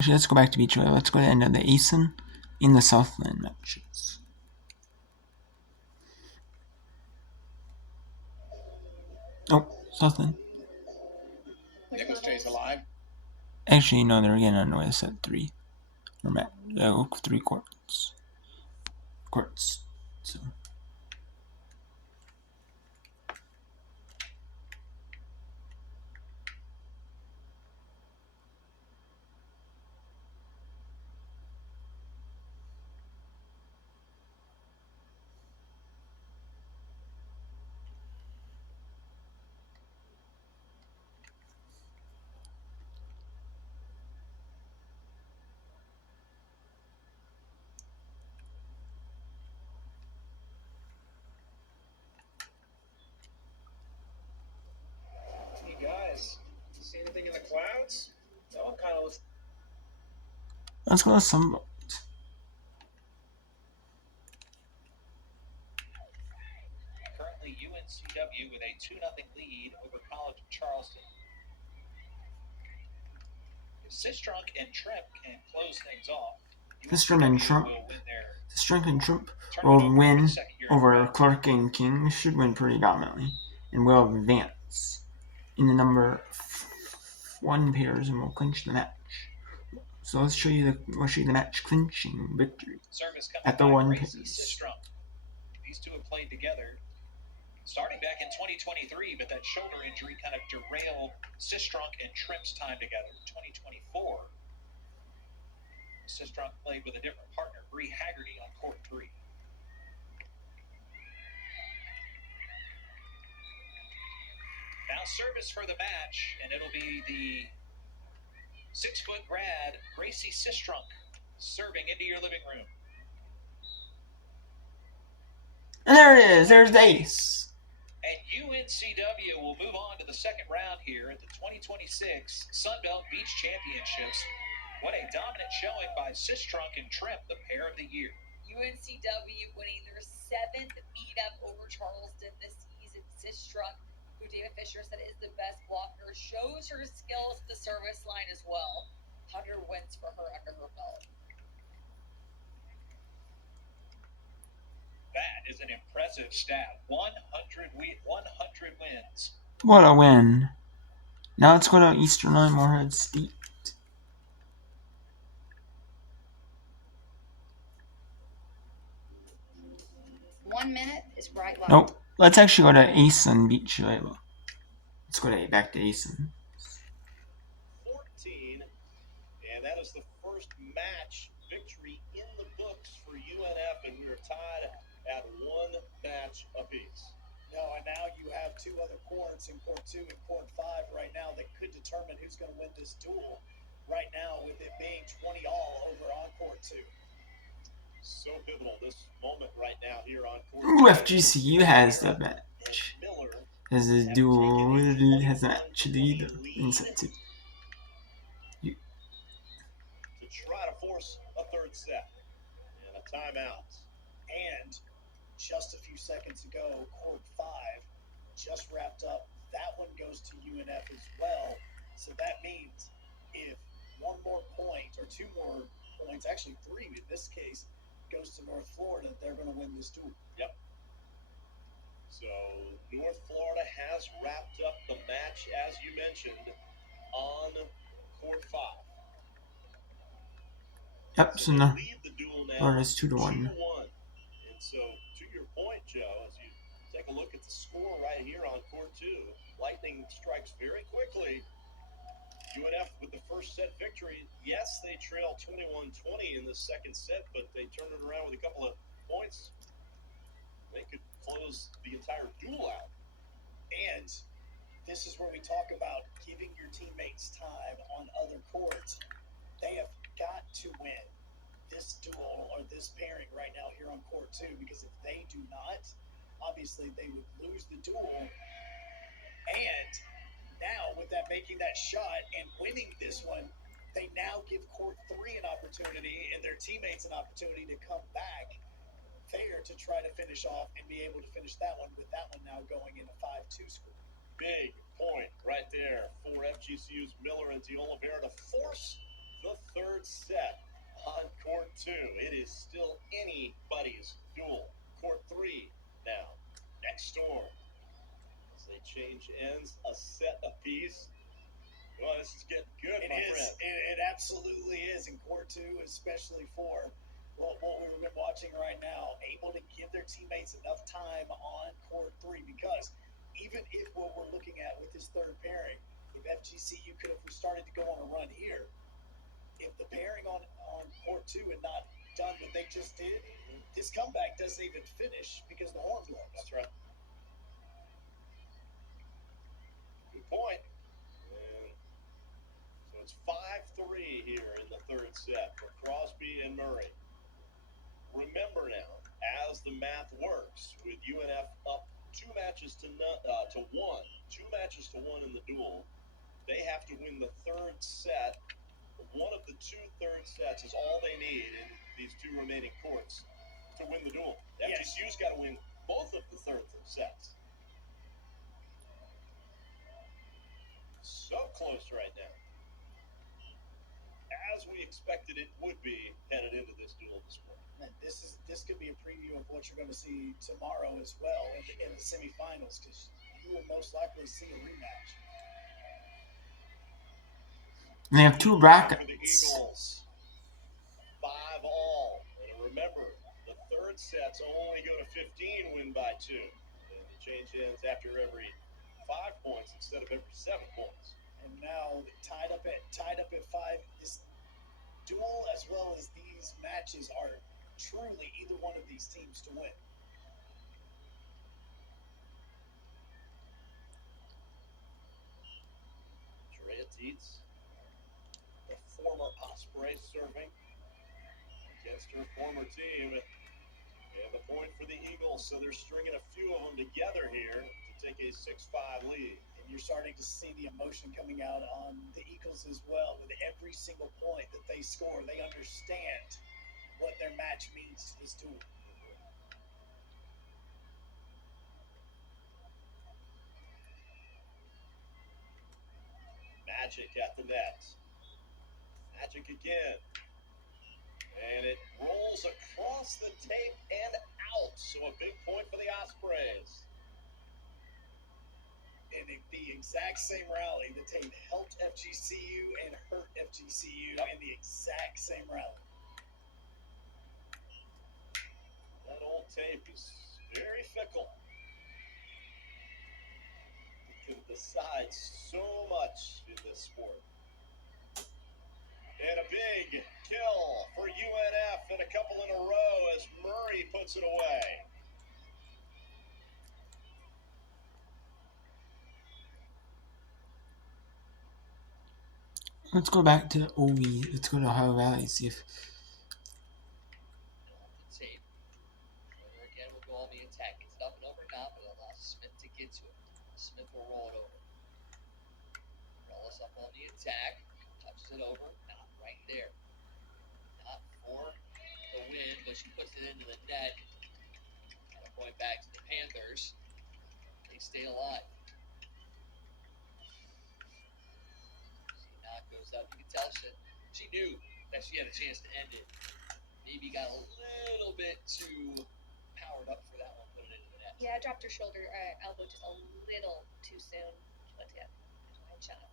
Actually, let's go back to Beach Road. Let's go to the end of the ASIN in the Southland matches. Oh, Southland. Nichols stays alive. Actually, no, they're getting underway. It's at 3. Or 3 quarts. So. You guys see anything in the clouds? It all kind of looks. Let's go to some. Currently, UNCW with a 2-0 lead over College of Charleston. If Sistrunk and Trimp can close things off, Sistrunk and Trump will win over Clark and King. Should win pretty dominantly, and will advance in the number 1 pairs and will clinch the match. So let's show you the match clinching victory at the 1 pairs. These two have played together starting back in 2023, but that shoulder injury kind of derailed Sistrunk and Trimp's time together. 2024, Sistrunk played with a different partner, Bree Haggerty, on court 3. Now service for the match, and it'll be the 6-foot grad, Gracie Sistrunk, serving into your living room. And there it is. There's the ace. And UNCW will move on to the second round here at the 2026 Sunbelt Beach Championships. What a dominant showing by Sistrunk and Trimp, the pair of the year. UNCW winning their 7th meetup over Charleston this season. Sistrunk, who David Fisher said is the best blocker, shows her skills at the service line as well. 100 wins for her under her belt. That is an impressive stat. 100 wins. What a win. Now let's go to Eastern Line Moorhead State. One minute is right line. Nope. Let's actually go to ASIN Beach Road. Let's go back to ASIN. 14, and that is the first match victory in the books for UNF, and we are tied at 1 match apiece. No, and now you have 2 other courts in court 2 and court 5 right now that could determine who's going to win this duel. Right now, with it being 20-all over on court 2. So pivotal this moment right now here on court 2. Ooh, FGCU has the match. Has a duel. Has a match lead in set 2. To try to force a third set and a timeout. And just a few seconds ago, court 5 just wrapped up. That one goes to UNF as well. So that means if 1 more point or 2 more points, actually 3 in this case, goes to North Florida, they're going to win this duel. Yep. So North Florida has wrapped up the match, as you mentioned, on court 5. Yep, so now Florida's 2-1. And so, to your point, Joe, as you take a look at the score right here on court 2, Lightning strikes very quickly. UNF with the first set victory. Yes, they trail 21-20 in the second set, but they turned it around with a couple of points. They could close the entire duel out. And this is where we talk about giving your teammates time on other courts. They have got to win this duel or this pairing right now here on court 2, because if they do not, obviously they would lose the duel. And now with that making that shot and winning this one, they now give court 3 an opportunity and their teammates an opportunity to come back there to try to finish off and be able to finish that one, with that one now going in a 5-2 score. Big point right there for FGCU's Miller and De Oliveira to force The third set on court 2. It is still anybody's duel. Court 3 now. Next storm. As they change ends, a set apiece. Well, this is getting good, It my is. friend. It absolutely is in court 2, especially for what we've been watching right now, able to give their teammates enough time on court 3, because even if what we're looking at with this third pairing, if FGCU could have started to go on a run here, if the pairing on court 2 had not done what they just did, this comeback doesn't even finish because the horn blows. That's right. Good point. And so it's 5-3 here in the third set for Crosby and Murray. Remember now, as the math works, with UNF up 2 matches to 1, 2 matches to 1 in the duel, they have to win the third set. One of the 2 third sets is all they need in these 2 remaining courts to win the duel. Yes. FGCU's got to win both of the third sets. So close right now. As we expected it would be headed into this duel this morning. And this could be a preview of what you're going to see tomorrow as well in the semifinals, because you will most likely see a rematch. And they have 2 For the brackets. Eagles, 5-all. And remember, the third sets only go to 15, win by 2. And they change hands after every 5 points instead of every 7 points. And now tied up at 5. This duel as well as these matches are truly either one of these teams to win. Drea Dietz, the former Osprey, serving against her former team. And the point for the Eagles, so they're stringing a few of them together here to take a 6-5 lead. And you're starting to see the emotion coming out on the Eagles as well. With every single point that they score, they understand what their match means to this duel. Magic at the net. Magic again. And it rolls across the tape and out. So a big point for the Ospreys. And the exact same rally, the tape helped FGCU and hurt FGCU in the exact same rally. That old tape is very fickle. It can decide so much in this sport. And a big kill for UNF and a couple in a row as Murray puts it away. Let's go back to OV. Let's go to Ohio Valley, see if Tape. Schroeder again will go on the attack. Gets it up and over now, but it allows Smith to get to it. Smith will roll it over. Rolls up on the attack. Touches it over. Not right there. Not for the win, but she puts it into the net. And a point back to the Panthers. They stay alive. Knock goes up. You can tell she knew that she had a chance to end it. Maybe got a little bit too powered up for that one, put it into the net. Yeah, I dropped her shoulder, elbow just a little too soon. But yeah, good shot.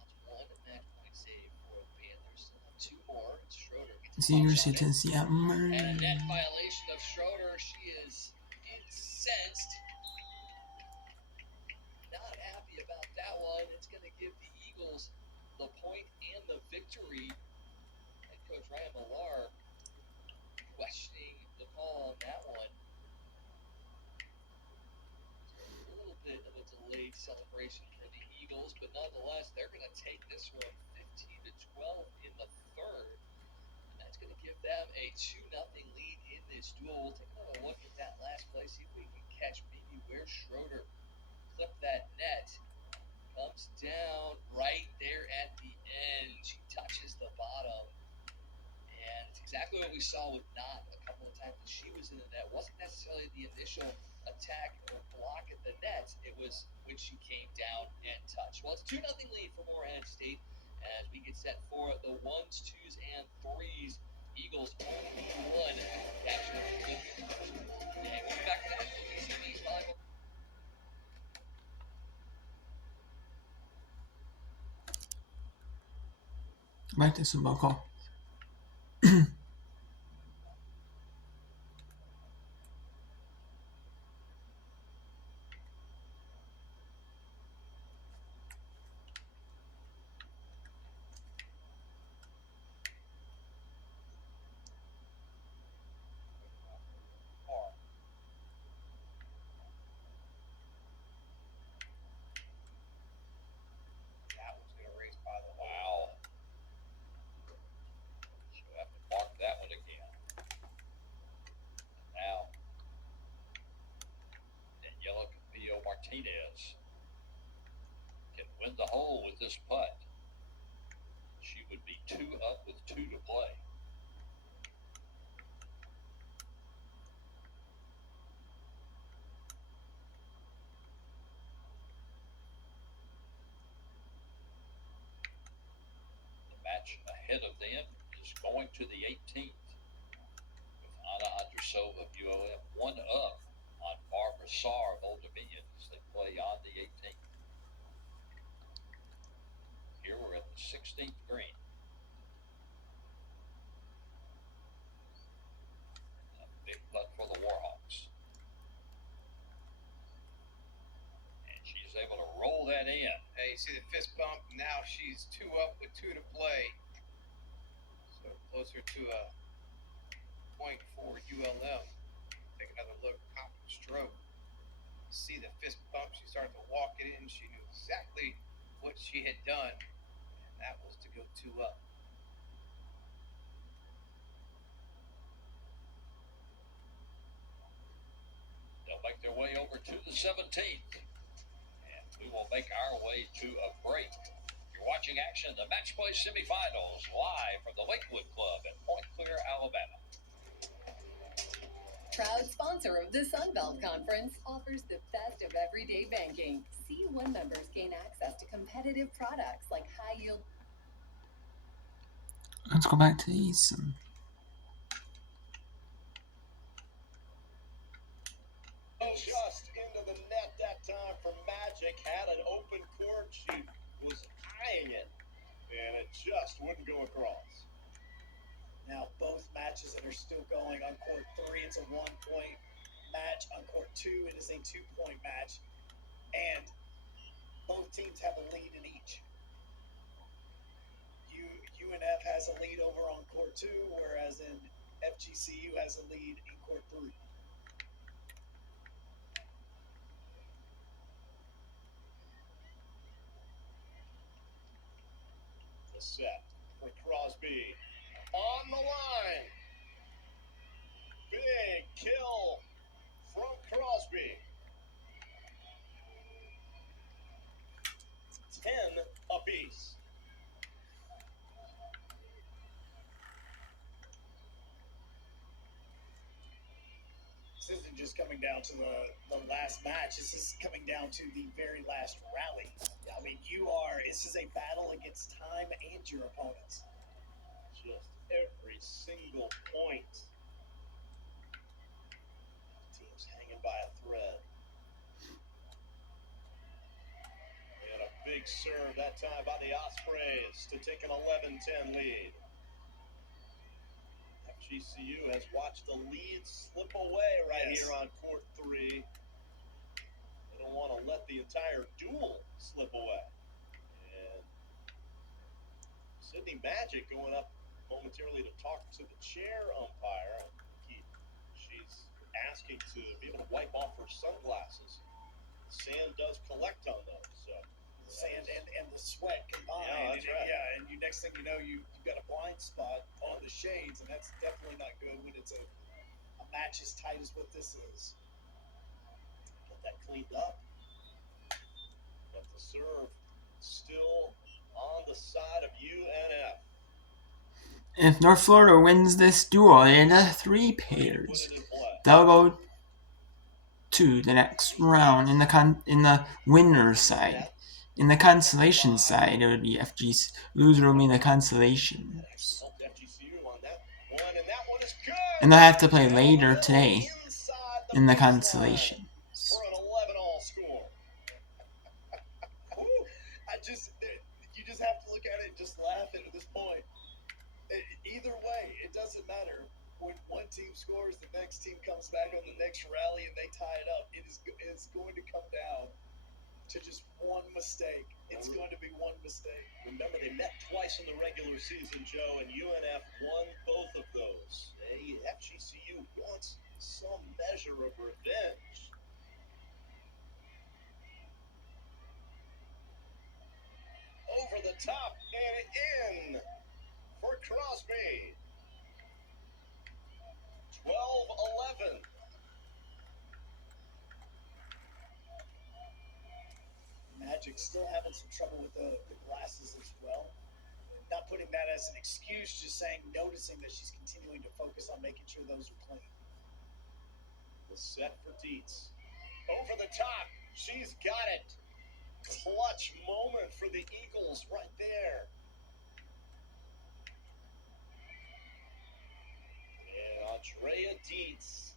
That's one match point save for the Panthers. 2 more. Schroeder gets it's the University of Tennessee at Murray. and a net violation of Schroeder. She is incensed. Not happy about that one. It's going to give the Eagles the point and the victory. Head coach Ryan Millar questioning the call on that one. So a little bit of a delayed celebration for the Eagles, but nonetheless, they're going to take this one 15-12 in the third. And that's going to give them a 2-0 lead in this duel. We'll take another look at that last play, see if we can catch maybe where Schroeder clipped that net. Comes down right there at the end. She touches the bottom. And it's exactly what we saw with Knott a couple of times when she was in the net. It wasn't necessarily the initial attack or block at the net. It was when she came down and touched. Well, it's 2-0 lead for Morehead State. As we get set for the 1s, 2s, and 3s, Eagles only one capture. And we'll be back to that. WCB's volleyball. Back to some call. That was going to race by the wow. She'll have to mark that one again. Now, Daniela Capillo Martinez can win the hole with this putt. She would be 2 up with 2 to play. The match ahead of them is going to the 18th. With Anna Andrusova of ULM 1 up on Barbara Saar of Old Dominion as they play on the 18th. Here we're at the 16th green. A big putt for the Warhawks. And she's able to roll that in. Hey, you see the fist bump? Now she's 2 up with 2 to play. So closer to a point for ULM. Take another look, pop and stroke. See the fist bump, she started to walk it in. She knew exactly what she had done, and that was to go 2 up. They'll make their way over to the 17th. And we will make our way to a break. You're watching action in the match play semifinals live from the Lakewood Club in Point Clear, Alabama. Proud sponsor of the Sun Belt Conference, offers the best of everyday banking. C1 members gain access to competitive products like high yield. Let's go back to these. Just into the net that time for Magic. Had an open court. She was eyeing it, and it just wouldn't go across. Now, both matches that are still going on court 3, it's a 1-point match. On court 2, it is a 2-point match. And both teams have a lead in each. UNF has a lead over on court 2, whereas in FGCU has a lead in court 3. The set for Crosby on the line. Big kill from Crosby. 10 apiece. This isn't just coming down to the last match. This is coming down to the very last rally. I mean, this is a battle against time and your opponents. Just every single point. Teams hanging by a thread. And a big serve that time by the Ospreys to take an 11-10 lead. FGCU has watched the lead slip away here on court 3. They don't want to let the entire duel slip away. And Sydney Magic going up momentarily to talk to the chair umpire. She's asking to be able to wipe off her sunglasses. Sand does collect on those, so The sand and the sweat combined. Yeah, that's right. Yeah, and next thing you know, you've got a blind spot on the shades, and that's definitely not good when it's a match as tight as what this is. get that cleaned up. But the serve still on the side of UNF. If North Florida wins this duel in 3 pairs, they'll go to the next round in the winners side. In the consolation side, it would be FGC. Loser would be the consolations. Helped FGCU on that one, and that one is good. And they'll have to play later today Inside in the baseline consolation. for an 11-all score. Woo. You just have to look at it and just laugh at this point. Either way, it doesn't matter. When one team scores, the next team comes back on the next rally and they tie it up. It's going to come down to just one mistake. It's going to be one mistake. Remember, they met twice in the regular season, Joe, and UNF won both of those. FGCU wants some measure of revenge. Over the top and in for Crosby. 12-11. Magic still having some trouble with the glasses as well. Not putting that as an excuse, just saying, noticing that she's continuing to focus on making sure those are clean. The set for Dietz. Over the top. She's got it. Clutch moment for the Eagles right there. And Andrea Dietz,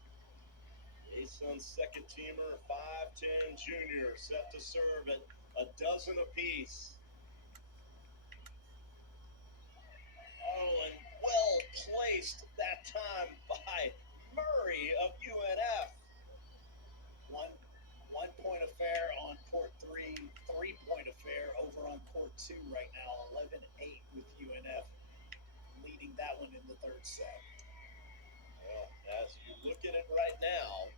ASUN's second teamer, 5'10" junior, set to serve at a dozen apiece. Oh, and well placed that time by Murray of UNF. One point affair on court 3, 3-point affair over on court 2 right now. 11-8 with UNF leading that one in the third set. Well, as you look at it right now,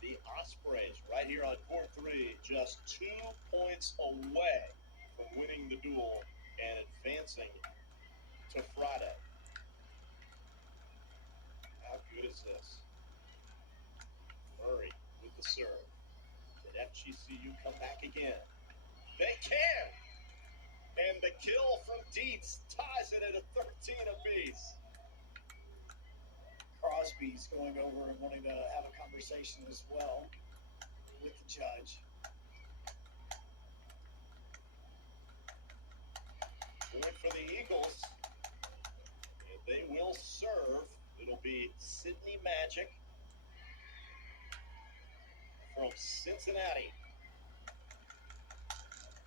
the Ospreys right here on court 3 just 2 points away from winning the duel and advancing to Friday. How good is this? Murray with the serve. Did FGCU come back again? They can! And the kill from Dietz ties it at a 13 apiece. Crosby's going over and wanting to have a conversation as well with the judge. Point for the Eagles. And they will serve. It'll be Sydney Magic from Cincinnati.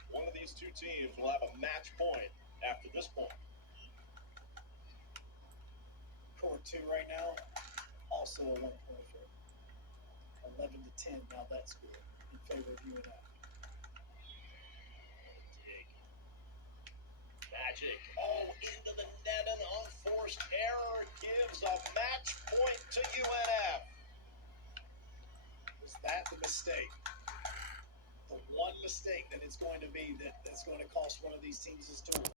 One of these two teams will have a match point after this point. Court 2 right now, also a 1-point affair. 11-10 now that score in favor of UNF. Magic. Oh, into the net, an unforced error gives a match point to UNF. Was that the mistake? The one mistake that it's going to be that's going to cost one of these teams this duel.